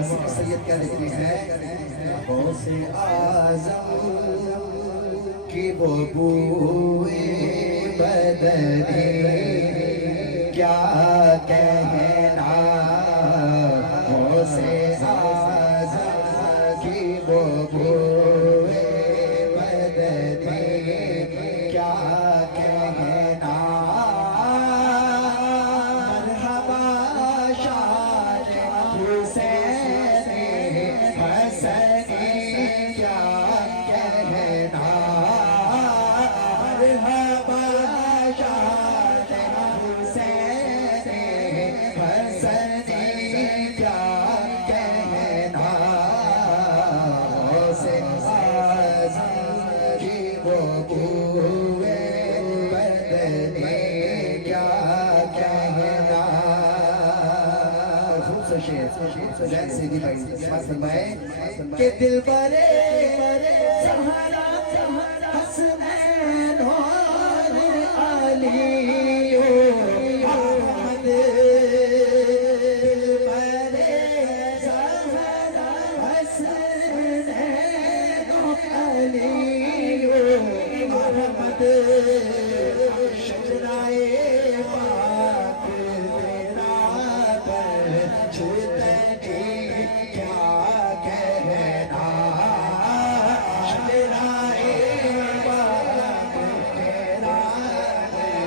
حسین سید کیا لکھتے ہیں غوث اعظم کی وہ بوئے بدنی کیا کہنا غوث اعظم کی وہ بوئے بدنی کیا کہنا مرحبا شان حسین حسنی کیا کہنا مرحبا شان حسین حسنی کیا کہنا غوث اعظم کی وہ بوئے بدنی کیا کہنا خوب سے شعر زین سیدی بھائی بات فرمائے کہ دل برے زہرا حسنین اور علی احمد دل برے زہرا حسنین اور علی احمد شجرائے پاک تیرا پر چھوٹنی کیا کہنا شجرائے پاک تیرا پر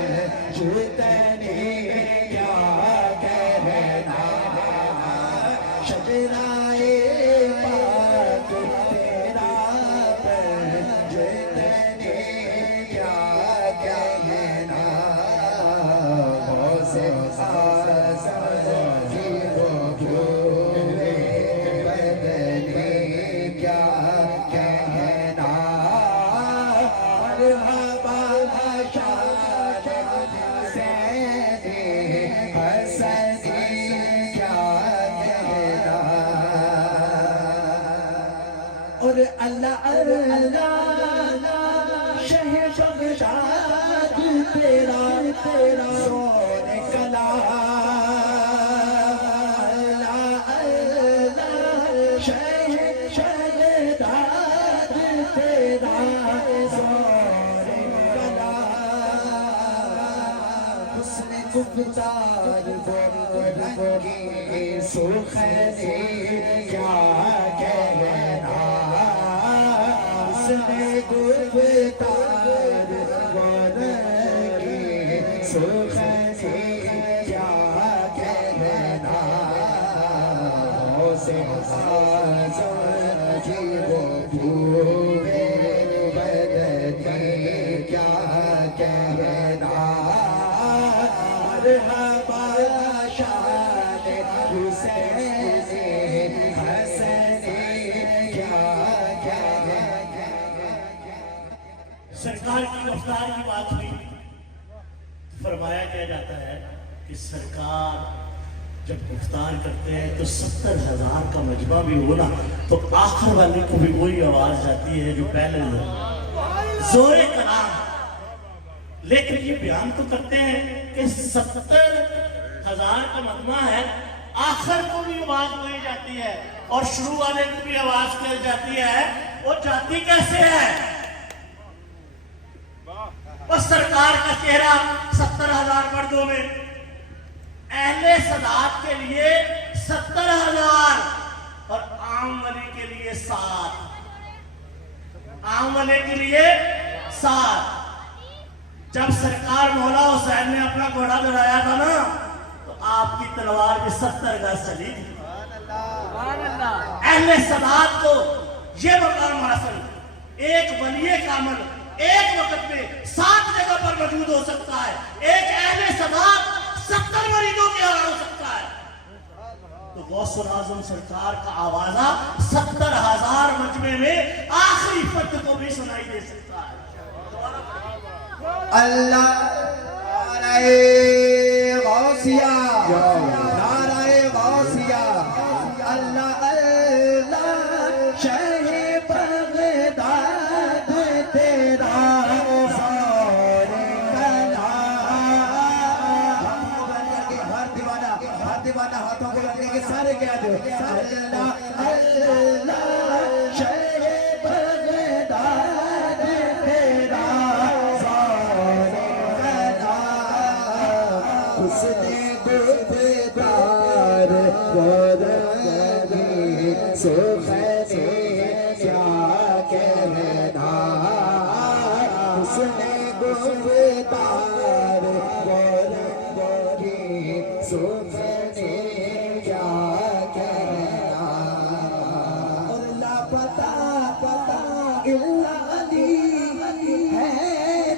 چھوٹنی کیا کہنا شجرائے پاک تیرا پر چھوٹنی کیا کہنا غوث اعظم کی وہ بوئے بدنی کیا کہنا مرحبا شان حسین حسنی کیا کہنا اور اللہ شہ بغداد تیرا سونے کلا شہ بغداد تیرا سونے کلا حسن گفتار رنگی سخنی کیا کہنا حسن گفتار رنگی سخنی کیا کہنا غوث اعظم کی وہ بوئے بدنی کیا کہنا مرحبا شان حسین حسنی کیا کہنا سرکار کی رفتار کی بات ہوئی فرمایا کیا جاتا ہے کہ سرکار جب گفتار کرتے ہیں تو 70,000 کا مجمع بھی ہونا تو آخر والے کو بھی وہی آواز جاتی ہے جو پہلے زور کلام لیکن یہ بیان تو کرتے ہیں کہ 70,000 کا مجمع ہے آخر کو بھی آواز ہوئی جاتی ہے اور شروع والے کو بھی آواز کی جاتی ہے وہ جاتی کیسے ہے اور سرکار کا چہرہ 70,000 مردوں میں اہل صداقت کے لیے 70,000 اور عام ولی کے لیے 7 عام ولی کے لیے 7 جب سرکار مولا حسین نے اپنا گھوڑا دوڑایا تھا نا تو آپ کی تلوار بھی 70 گز چلی تھی اہل صداقت کو یہ مقام حاصل ایک ولی کامل ایک وقت میں 7 جگہ پر موجود ہو سکتا ہے ایک اہل صداقت 70 مریضوں کے آرہا ہو سکتا ہے تو غوث اعظم سرکار کا آوازہ 70,000 مجمع میں آخری فرد کو بھی سنائی دے سکتا ہے اللہ نعرہ غوثیہ نعرہ غوثیہ اللہ اللہ شہ بغداد تیرا زور کلا ہر دیوانہ ہاتھوں کو لگنے کے سارے گیا جو اللہ اللہ شہر بغداد تیرا سارے غدا اس نے گفتار گورنی سخنی کیا کہنا اس نے گفتار گورنی سخنی کیا کہنا اور لاپتہ الا علی ہے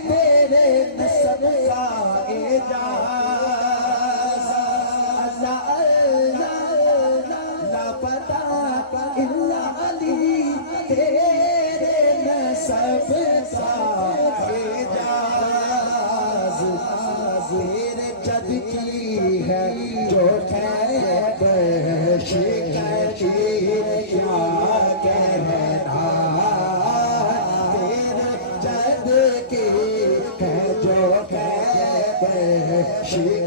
تیرے نسب کا اعجاز اللہ اللہ لاپتہ الا علی تیرے نسب کا اعجاز تیرے جد کی ہے جو خیبر شکستی کیا کہنا تیرے جد کی ہے جو خیبر شکستی